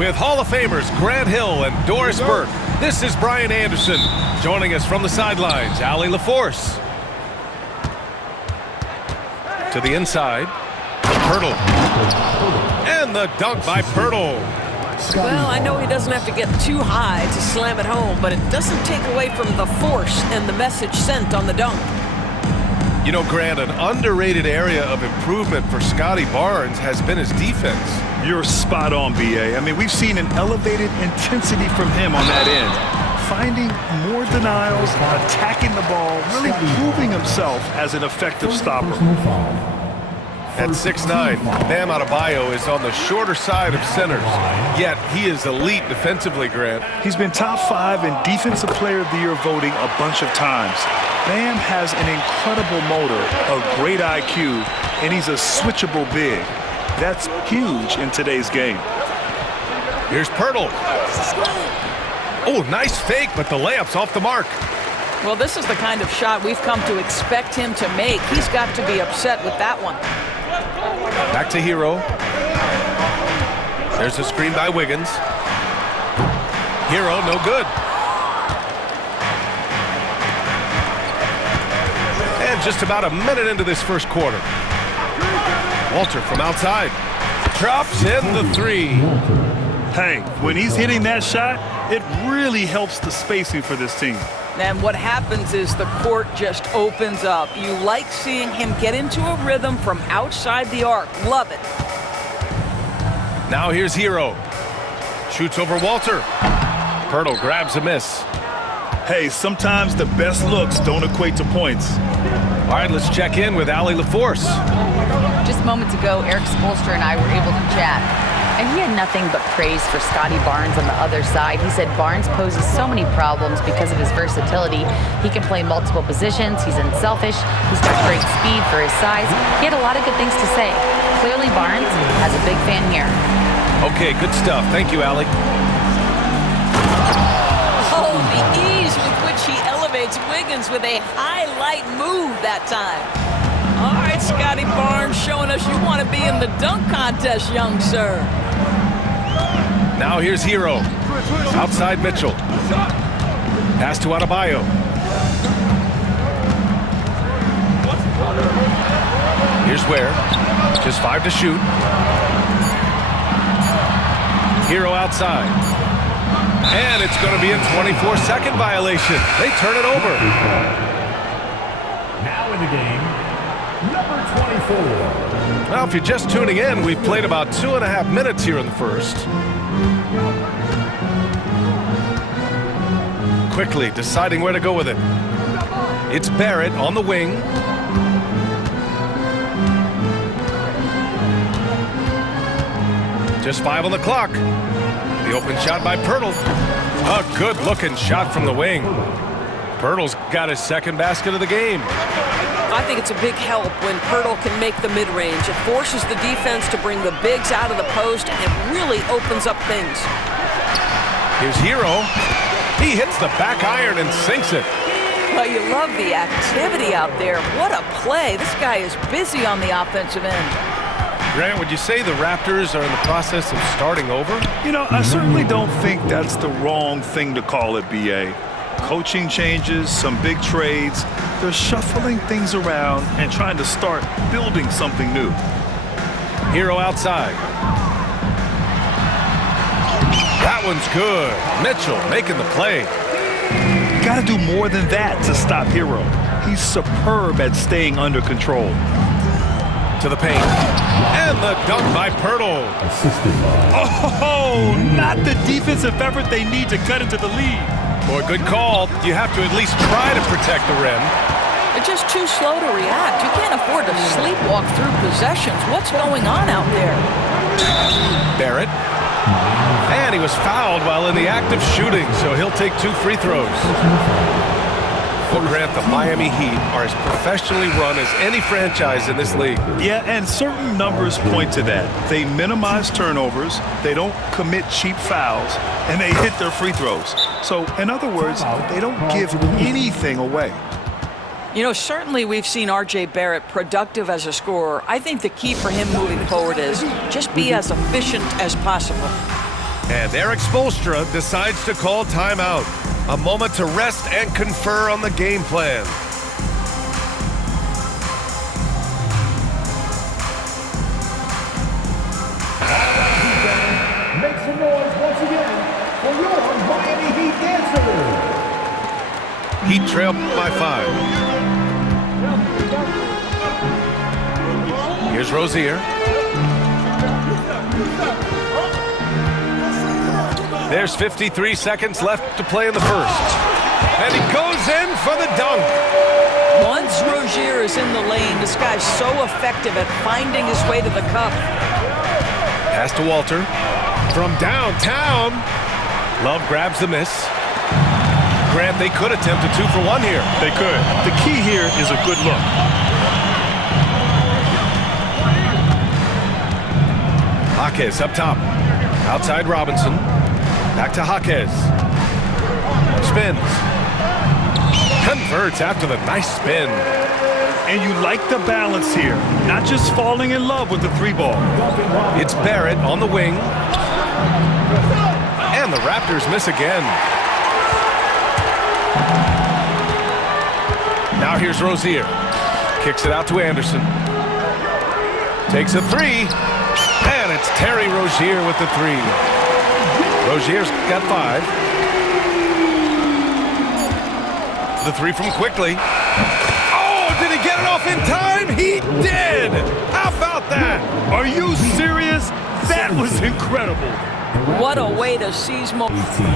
With Hall of Famers Grant Hill and Doris Burke, this is Brian Anderson. Joining us from the sidelines, Allie LaForce. To the inside, Poeltl. And the dunk by Poeltl. Well, I know he doesn't have to get too high to slam it home, but it doesn't take away from the force and the message sent on the dunk. You know, Grant, an underrated area of improvement for Scottie Barnes has been his defense. You're spot on, B.A. I mean, we've seen an elevated intensity from him on that end. Finding more denials, attacking the ball, really proving himself as an effective stopper. At 6'9", Bam Adebayo is on the shorter side of centers, yet he is elite defensively, Grant. He's been top 5 in Defensive Player of the Year voting a bunch of times. Bam has an incredible motor, a great IQ, and he's a switchable big. That's huge in today's game. Here's Poeltl. Oh, nice fake, but the layup's off the mark. Well, this is the kind of shot we've come to expect him to make. He's got to be upset with that one. Back to Hero. There's a screen by Wiggins. Hero, no good. And just about a minute into this first quarter. Walter from outside. Drops in the three. Hey, when he's hitting that shot, it really helps the spacing for this team. And what happens is the court just opens up. You like seeing him get into a rhythm from outside the arc. Love it. Now here's Hero. Shoots over Walter. Poeltl grabs a miss. Hey, sometimes the best looks don't equate to points. All right, let's check in with Allie LaForce. Just moments ago, Eric Spoelstra and I were able to chat, and he had nothing but praise for Scottie Barnes on the other side. He said Barnes poses so many problems because of his versatility. He can play multiple positions. He's unselfish. He's got great speed for his size. He had a lot of good things to say. Clearly, Barnes has a big fan here. Okay, good stuff. Thank you, Allie. Oh, the ease with which he elevates Wiggins with a highlight move that time. All right, Scottie Barnes showing us you want to be in the dunk contest, young sir. Now here's Hero. Outside Mitchell. Pass to Adebayo. Here's Ware. Just 5 to shoot. Hero outside. And it's going to be a 24-second violation. They turn it over. Now in the game, number 24. Well, if you're just tuning in, we've played about 2.5 minutes here in the first. Quickly deciding where to go with it. It's Barrett on the wing. Just 5 on the clock. The open shot by Poeltl. A good-looking shot from the wing. Poeltl's got his second basket of the game. I think it's a big help when Poeltl can make the mid-range. It forces the defense to bring the bigs out of the post, and it really opens up things. Here's Hero. He hits the back iron and sinks it. Well, you love the activity out there. What a play. This guy is busy on the offensive end. Grant, would you say the Raptors are in the process of starting over? You know, I certainly don't think that's the wrong thing to call it, B.A. Coaching changes, some big trades. They're shuffling things around and trying to start building something new. Hero outside. That one's good. Mitchell making the play. You got to do more than that to stop Hero. He's superb at staying under control. To the paint. And the dunk by Poeltl. Oh, not the defensive effort they need to cut into the lead. Boy, good call. You have to at least try to protect the rim. They're just too slow to react. You can't afford to sleepwalk through possessions. What's going on out there? Barrett. And he was fouled while in the act of shooting, so he'll take 2 free throws. Well, Grant, the Miami Heat are as professionally run as any franchise in this league. Yeah, and certain numbers point to that. They minimize turnovers, they don't commit cheap fouls, and they hit their free throws. So, in other words, they don't give anything away. You know, certainly we've seen R.J. Barrett productive as a scorer. I think the key for him moving forward is just be as efficient as possible. And Erik Spoelstra decides to call timeout. A moment to rest and confer on the game plan. Make some noise once again for your Miami Heat dancers. Heat trail by 5. Here's Rozier. There's 53 seconds left to play in the first. And he goes in for the dunk. Once Rozier is in the lane, this guy's so effective at finding his way to the cup. Pass to Walter. From downtown. Love grabs the miss. Grant, they could attempt a 2 for 1 here. They could. The key here is a good look. Jaquez up top. Outside Robinson. Back to Jaquez. Spins. Converts after the nice spin. And you like the balance here. Not just falling in love with the 3-ball. It's Barrett on the wing. And the Raptors miss again. Now here's Rozier. Kicks it out to Anderson. Takes a 3. And it's Terry Rozier with the 3. Rozier's got 5. The 3 from Quickly. Oh, did he get it off in time? He did! How about that? Are you serious? That was incredible. What a way to seize momentum.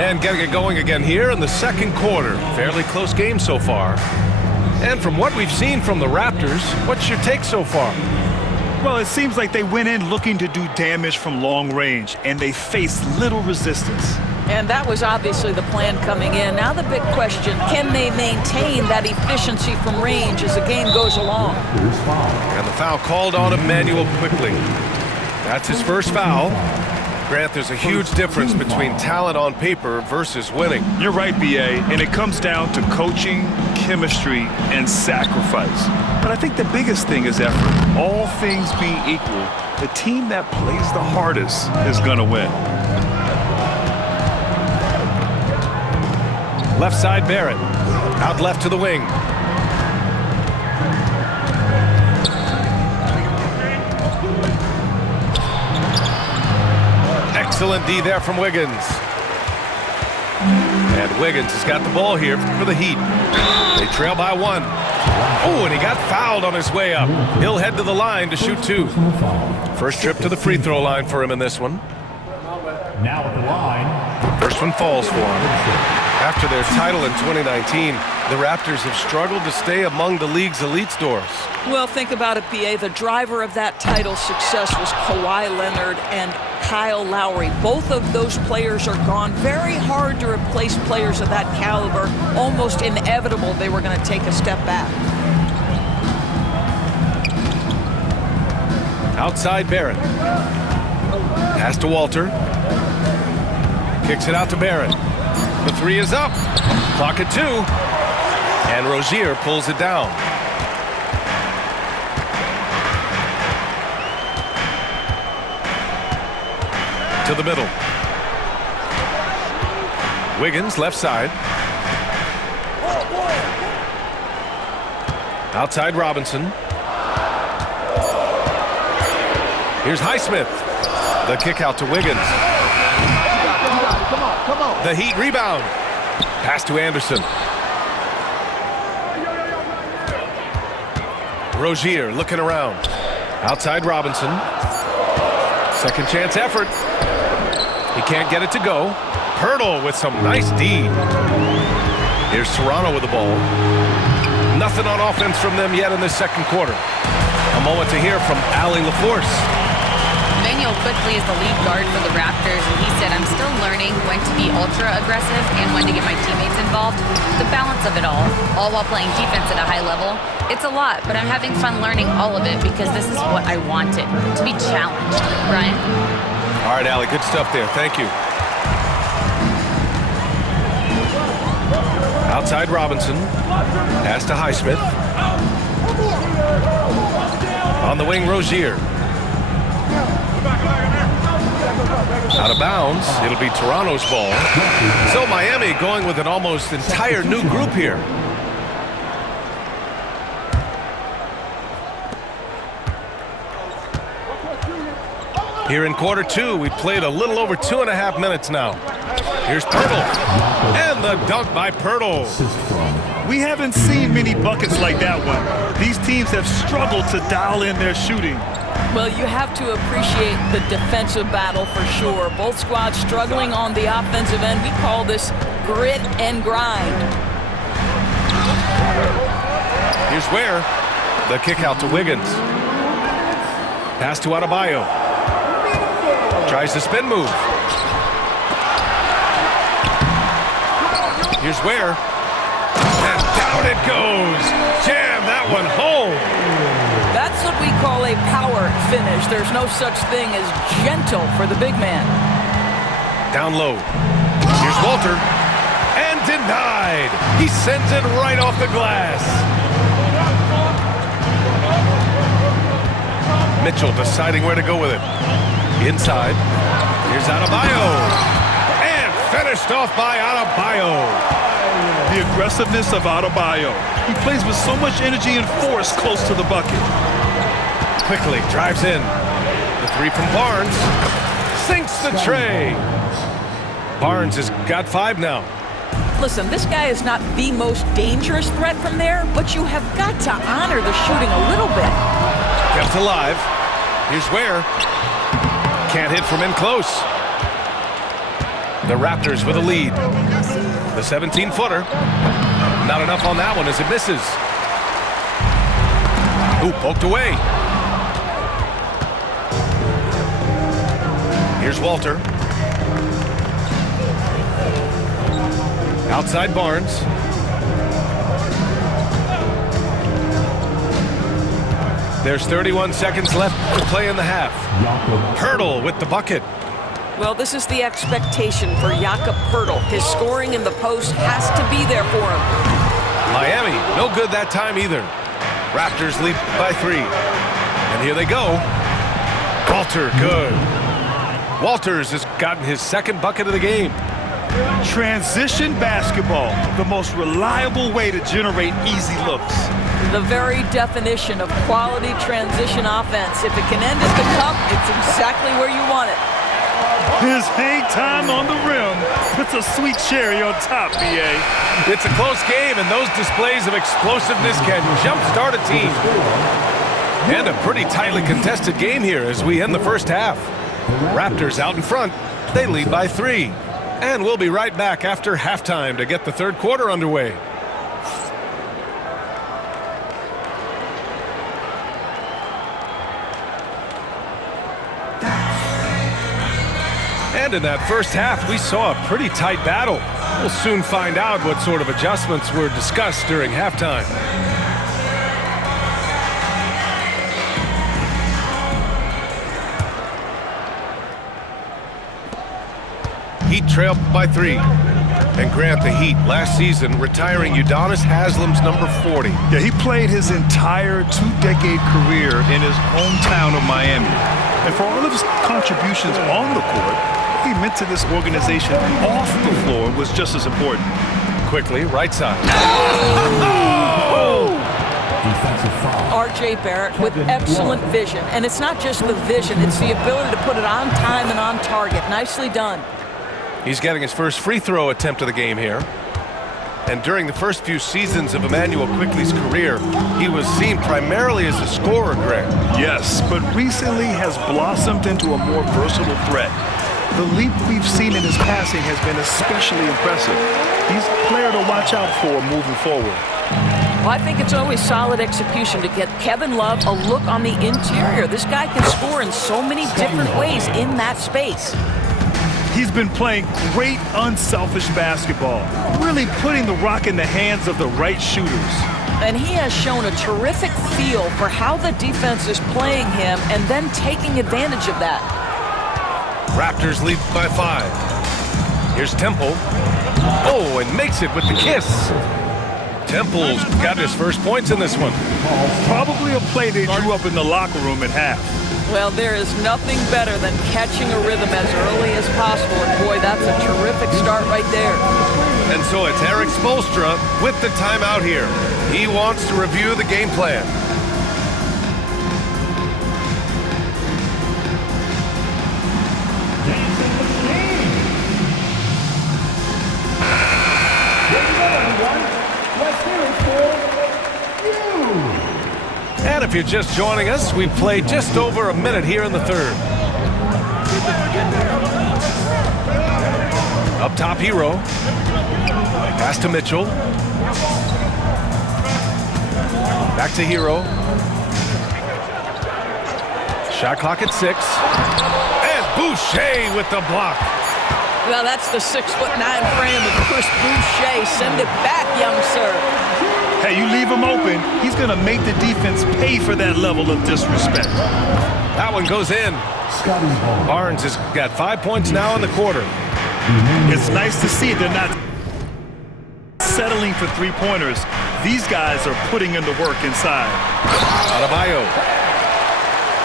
And gotta get going again here in the second quarter. Fairly close game so far. And from what we've seen from the Raptors, what's your take so far? Well, it seems like they went in looking to do damage from long range, and they faced little resistance. And that was obviously the plan coming in. Now the big question, can they maintain that efficiency from range as the game goes along? And the foul called on Immanuel Quickley. That's his first foul. Grant, there's a huge difference between talent on paper versus winning. You're right, B.A., and it comes down to coaching, chemistry, and sacrifice. But I think the biggest thing is effort. All things being equal, the team that plays the hardest is going to win. Left side, Barrett. Out left to the wing. Excellent D there from Wiggins. And Wiggins has got the ball here for the Heat. They trail by 1. Oh, and he got fouled on his way up. He'll head to the line to shoot 2. First trip to the free throw line for him in this one. Now at the line. First one falls for him. After their title in 2019, the Raptors have struggled to stay among the league's elite stars. Well, think about it, B.A. The driver of that title success was Kawhi Leonard, and Kyle Lowry. Both of those players are gone. Very hard to replace players of that caliber. Almost inevitable they were going to take a step back. Outside Barrett. Pass to Walter. Kicks it out to Barrett. The three is up. Clock at 2. And Rozier pulls it down. To the middle. Wiggins left side. Outside Robinson. Here's Highsmith. The kick out to Wiggins. Come on. The Heat rebound. Pass to Anderson. Rozier looking around. Outside Robinson. Second chance effort. He can't get it to go. Pirtle with some nice D. Here's Toronto with the ball. Nothing on offense from them yet in this second quarter. A moment to hear from Allie LaForce. Emmanuel quickly is the lead guard for the Raptors, and he said, I'm still learning when to be ultra aggressive and when to get my teammates involved. The balance of it all while playing defense at a high level. It's a lot, but I'm having fun learning all of it because this is what I wanted, to be challenged. Brian? All right, Allie, good stuff there. Thank you. Outside Robinson. Pass to Highsmith. On the wing, Rozier. Out of bounds. It'll be Toronto's ball. So Miami going with an almost entire new group here. Here in quarter 2, we played a little over 2.5 minutes now. Here's Pirtle. And the dunk by Pirtle. We haven't seen many buckets like that one. These teams have struggled to dial in their shooting. Well, you have to appreciate the defensive battle for sure. Both squads struggling on the offensive end. We call this grit and grind. Here's Ware. The kick out to Wiggins. Pass to Adebayo. Tries the spin move. Here's Ware. And down it goes. Jam that one home. That's what we call a power finish. There's no such thing as gentle for the big man. Down low. Here's Walter. And denied. He sends it right off the glass. Mitchell deciding where to go with it. Inside. Here's Adebayo. And finished off by Adebayo. The aggressiveness of Adebayo. He plays with so much energy and force close to the bucket. Quickly drives in. The three from Barnes. Sinks the tray. Barnes has got 5 now. Listen, this guy is not the most dangerous threat from there, but you have got to honor the shooting a little bit. Kept alive. Here's Ware. Can't hit from in close. The Raptors with a lead. The 17-footer. Not enough on that one as it misses. Ooh, poked away. Here's Walter. Outside Barnes. There's 31 seconds left to play in the half. Pirtle with the bucket. Well, this is the expectation for Jakob Pirtle. His scoring in the post has to be there for him. Miami, no good that time either. Raptors lead by 3. And here they go. Walter, good. Walters has gotten his second bucket of the game. Transition basketball, the most reliable way to generate easy looks. The very definition of quality transition offense. If it can end at the cup, it's exactly where you want it. His hang time on the rim puts a sweet cherry on top, B.A. It's a close game, and those displays of explosiveness can jumpstart a team. And a pretty tightly contested game here as we end the first half. Raptors out in front. They lead by 3. And we'll be right back after halftime to get the third quarter underway. And in that first half, we saw a pretty tight battle. We'll soon find out what sort of adjustments were discussed during halftime. Heat trailed by 3. And Grant, the Heat, last season retiring Udonis Haslem's number 40. Yeah, he played his entire two-decade career in his hometown of Miami. And for all of his contributions on the court, he meant to this organization off the floor was just as important. Quickly, right side. R.J. Barrett with excellent vision. And it's not just the vision, it's the ability to put it on time and on target. Nicely done. He's getting his first free throw attempt of the game here. And during the first few seasons of Immanuel Quickley's career, he was seen primarily as a scorer, Greg. Yes, but recently has blossomed into a more versatile threat. The leap we've seen in his passing has been especially impressive. He's a player to watch out for moving forward. Well, I think it's always solid execution to get Kevin Love a look on the interior. This guy can score in so many different ways in that space. He's been playing great, unselfish basketball, really putting the rock in the hands of the right shooters. And he has shown a terrific feel for how the defense is playing him and then taking advantage of that. Raptors lead by 5. Here's Temple. Oh, and makes it with the kiss. Temple's got his first points in this one. Probably a play they drew up in the locker room at half. Well, there is nothing better than catching a rhythm as early as possible. And boy, that's a terrific start right there. And so it's Erik Spoelstra with the timeout here. He wants to review the game plan. And if you're just joining us, we've played just over a minute here in the third. Up top, Hero. Pass to Mitchell. Back to Hero. Shot clock at 6. And Boucher with the block. Well, that's the 6'9" frame of Chris Boucher. Send it back, young sir. Hey, you leave him open, he's going to make the defense pay for that level of disrespect. That one goes in. Barnes has got 5 points now in the quarter. It's nice to see they're not settling for three-pointers. These guys are putting in the work inside. Adebayo.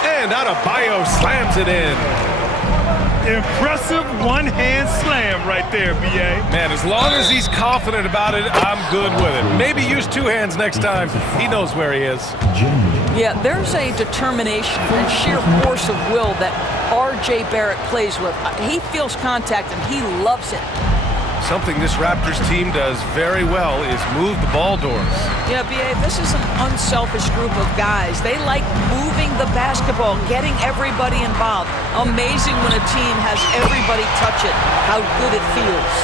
And Adebayo slams it in. Impressive one-hand slam right there, B.A. Man, as long as he's confident about it, I'm good with it. Maybe use 2 hands next time. He knows where he is. Yeah, there's a determination and sheer force of will that R.J. Barrett plays with. He feels contact, and he loves it. Something this Raptors team does very well is move the ball doors. Yeah, B.A., this is an unselfish group of guys. They like moving the basketball, getting everybody involved. Amazing when a team has everybody touch it, how good it feels.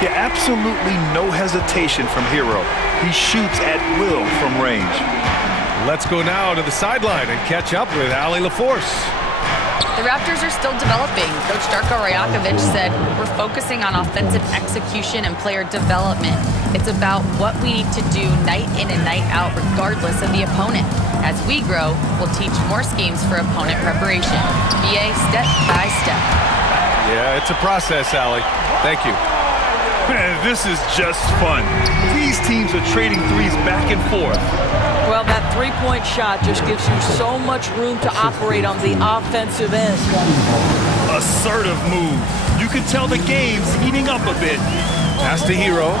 Yeah, absolutely no hesitation from Hero. He shoots at will from range. Let's go now to the sideline and catch up with Allie LaForce. The Raptors are still developing. Coach Darko Rajakovic said, we're focusing on offensive execution and player development. It's about what we need to do night in and night out, regardless of the opponent. As we grow, we'll teach more schemes for opponent preparation. BA, step by step. Yeah, it's a process, Allie. Thank you. Man, this is just fun. These teams are trading threes back and forth. Well, that three-point shot just gives you so much room to operate on the offensive end. Assertive move. You can tell the game's heating up a bit. Pass to Hero.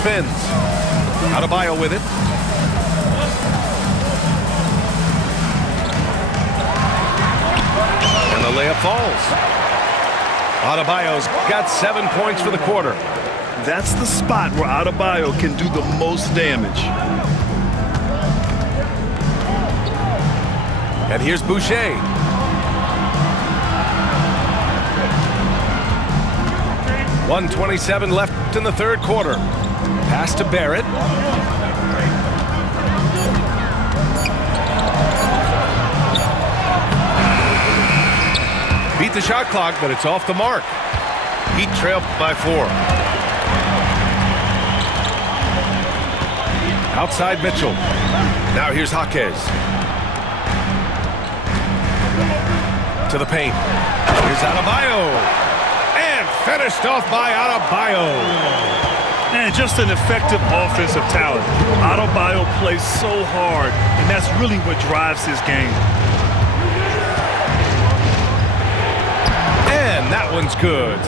Spins. Adebayo with it. And the layup falls. Adebayo's got 7 points for the quarter. That's the spot where Adebayo can do the most damage. And here's Boucher. .127 left in the third quarter. Pass to Barrett. beat the shot clock, but it's off the mark. Heat trailed by 4. Outside Mitchell. Now here's Jaquez. To the paint. Here's Adebayo. And finished off by Adebayo. And just an effective offensive talent. Adebayo plays so hard, and that's really what drives his game. And that one's good.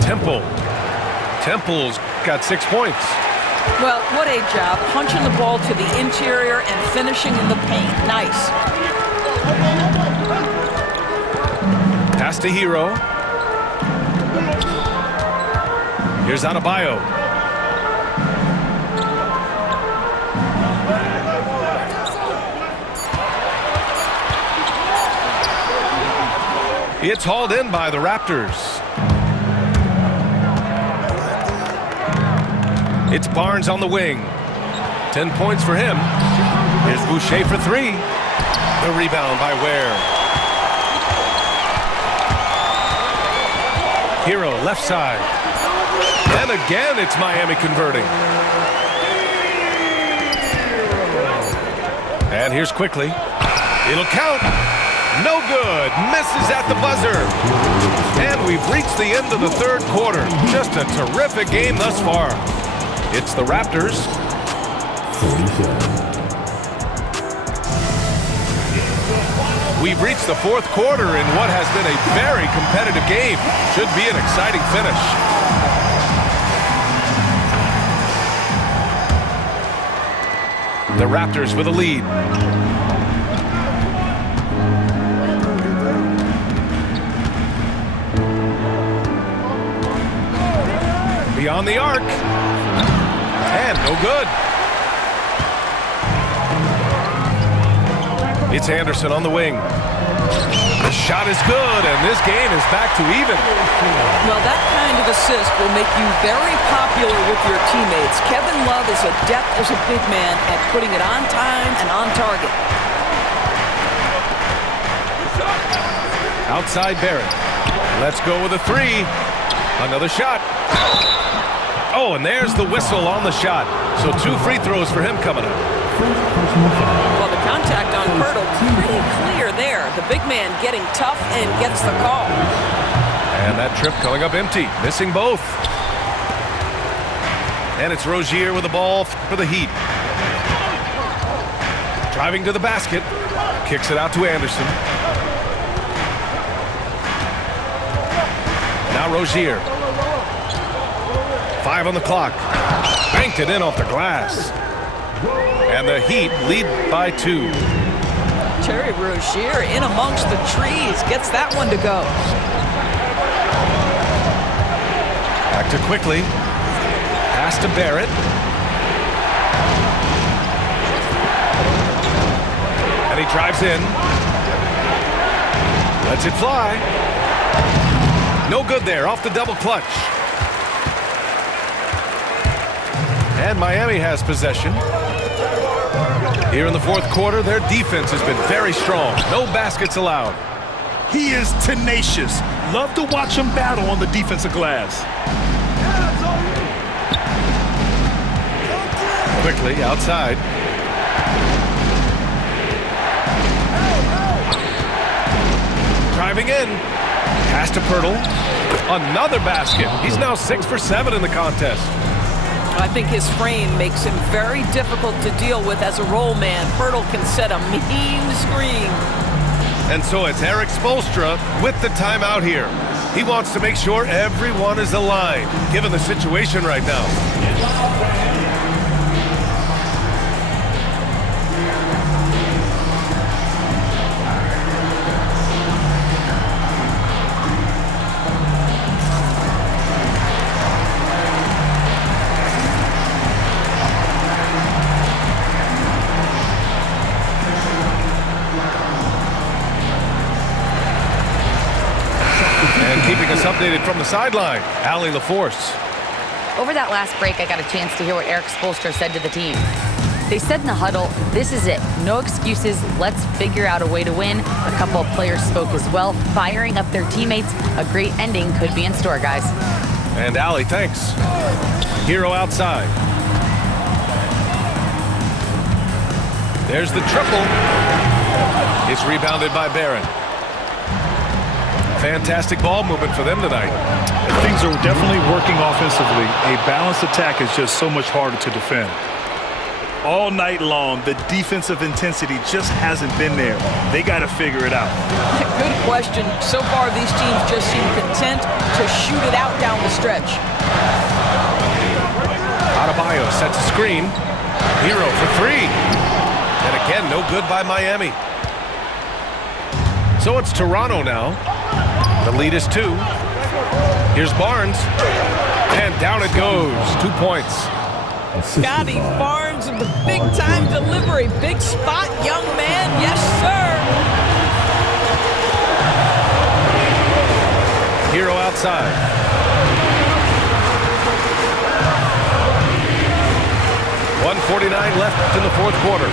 Temple's got 6 points. Well, what a job. Punching the ball to the interior and finishing in the paint. Nice. Pass to Hero. Here's Adebayo. It's hauled in by the Raptors. It's Barnes on the wing. 10 points for him. Here's Boucher for 3. The rebound by Ware. Hero left side. And again, it's Miami converting. And here's Quickly. It'll count. No good. Misses at the buzzer. And we've reached the end of the third quarter. Just a terrific game thus far. It's the Raptors. We've reached the fourth quarter in what has been a very competitive game. Should be an exciting finish. The Raptors with a lead. Beyond the arc. And no good. It's Anderson on the wing. The shot is good, and this game is back to even. Well, that kind of assist will make you very popular with your teammates. Kevin Love is adept as a big man at putting it on time and on target. Outside Barrett. Let's go with a 3. Another shot. Oh, and there's the whistle on the shot. So 2 free throws for him coming up. Well, the contact on Pirtle, pretty clear there. The big man getting tough and gets the call. And that trip coming up empty, missing both. And it's Rozier with the ball for the Heat. Driving to the basket, kicks it out to Anderson. Now Rozier. 5 on the clock. Banked it in off the glass. And the Heat lead by 2. Terry Rozier in amongst the trees. Gets that one to go. Back to Quickly. Pass to Barrett. And he drives in. Lets it fly. No good there. Off the double clutch. And Miami has possession. Here in the fourth quarter, their defense has been very strong. No baskets allowed. He is tenacious. Love to watch him battle on the defensive glass. Quickly outside. Driving in. Pass to Pirtle. Another basket. He's now 6 for 7 in the contest. I think his frame makes him very difficult to deal with as a roll man. Pirtle can set a mean screen. And so it's Eric Spoelstra with the timeout here. He wants to make sure everyone is aligned, given the situation right now. Keeping us updated from the sideline, Allie LaForce. Over that last break, I got a chance to hear what Eric Spoelstra said to the team. They said in the huddle, this is it. No excuses. Let's figure out a way to win. A couple of players spoke as well, firing up their teammates. A great ending could be in store, guys. And Allie, thanks. Hero outside. There's the triple. It's rebounded by Barron. Fantastic ball movement for them tonight. Things are definitely working offensively. A balanced attack is just so much harder to defend. All night long, the defensive intensity just hasn't been there. They got to figure it out. Good question. So far, these teams just seem content to shoot it out down the stretch. Adebayo sets a screen. Hero for three. And again, no good by Miami. So it's Toronto now. The lead is 2. Here's Barnes. And down it goes. 2 points. Scotty Barnes with the big-time delivery. Big spot, young man. Yes, sir. Hero outside. .149 left in the fourth quarter.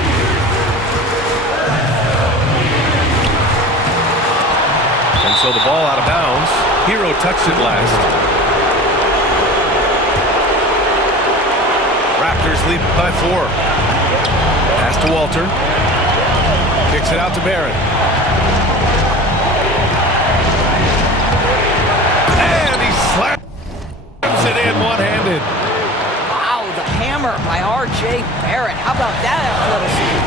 And so the ball out of bounds. Hero touched it last. Raptors lead by 4. Pass to Walter. Kicks it out to Barron. And he slams it in one-handed. Wow, the hammer by R.J. Barrett. How about that athleticism?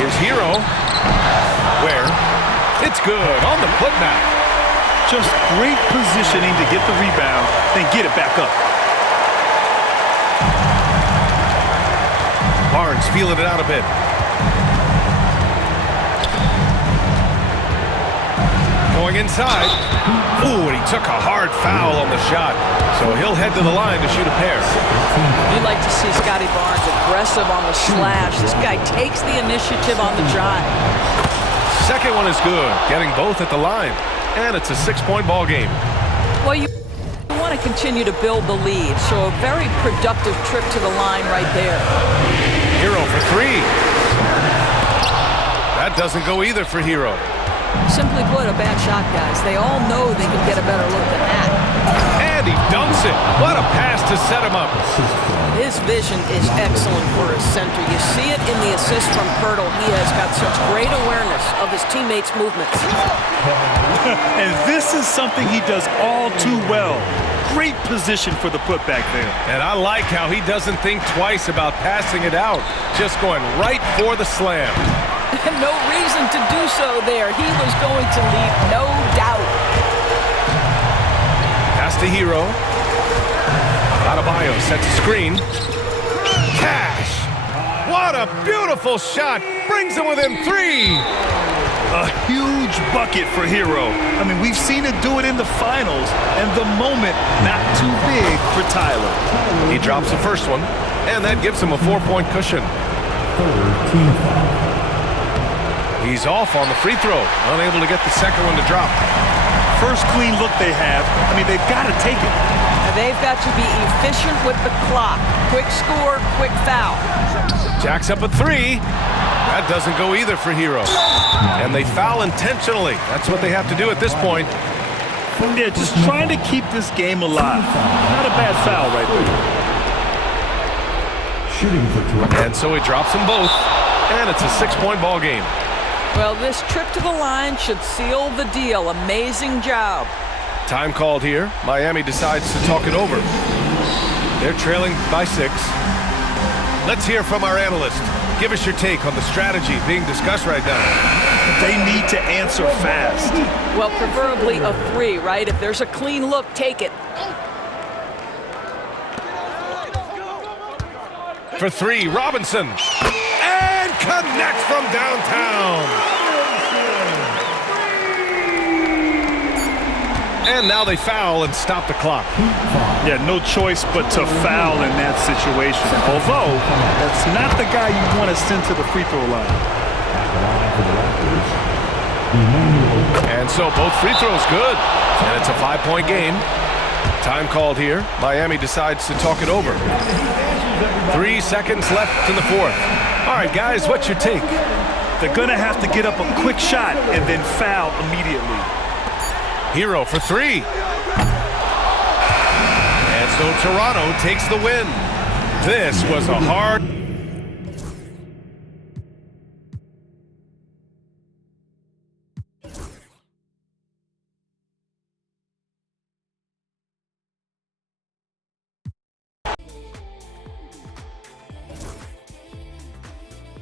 Here's Hero. Where? It's good on the putback. Just great positioning to get the rebound, then get it back up. Barnes feeling it out a bit. Going inside. Ooh, and he took a hard foul on the shot. So he'll head to the line to shoot a pair. You'd like to see Scotty Barnes aggressive on the slash. This guy takes the initiative on the drive. Second one is good, getting both at the line. And it's a 6-point ball game. Well, you want to continue to build the lead, so a very productive trip to the line right there. Hero for 3. That doesn't go either for Hero. Simply put, a bad shot, guys. They all know they can get a better look than that. And he dunks it. What a pass to set him up. His vision is excellent for his center. You see it in the assist from Pirtle. He has got such great awareness of his teammates' movements. And this is something he does all too well. Great position for the putback there. And I like how he doesn't think twice about passing it out. Just going right for the slam. No reason to do so there. He was going to leave, no doubt. Pass to Hero. Adebayo sets a screen. Cash! What a beautiful shot! Brings him within 3! A huge bucket for Hero. I mean, we've seen it do it in the finals, and the moment not too big for Tyler. He drops the first one, and that gives him a 4-point cushion. He's off on the free throw, unable to get the second one to drop. First clean look they have. I mean, they've got to take it. And they've got to be efficient with the clock. Quick score, quick foul. Jacks up a 3. That doesn't go either for Hero. And they foul intentionally. That's what they have to do at this point. Yeah, just trying to keep this game alive. Not a bad foul right there. And so he drops them both. And it's a 6-point ball game. Well, this trip to the line should seal the deal. Amazing job. Time called here. Miami decides to talk it over. They're trailing by 6. Let's hear from our analyst. Give us your take on the strategy being discussed right now. They need to answer fast. Well, preferably a 3, right? If there's a clean look, take it. For 3, Robinson. And connects from downtown. And now they foul and stop the clock. Yeah, no choice but to foul in that situation. Although, that's not the guy you want to send to the free throw line. And so both free throws good. And it's a 5-point game. Time called here. Miami decides to talk it over. 3 seconds left in the fourth. All right, guys, what's your take? They're going to have to get up a quick shot and then foul immediately. Hero for three. And so Toronto takes the win. This was a hard...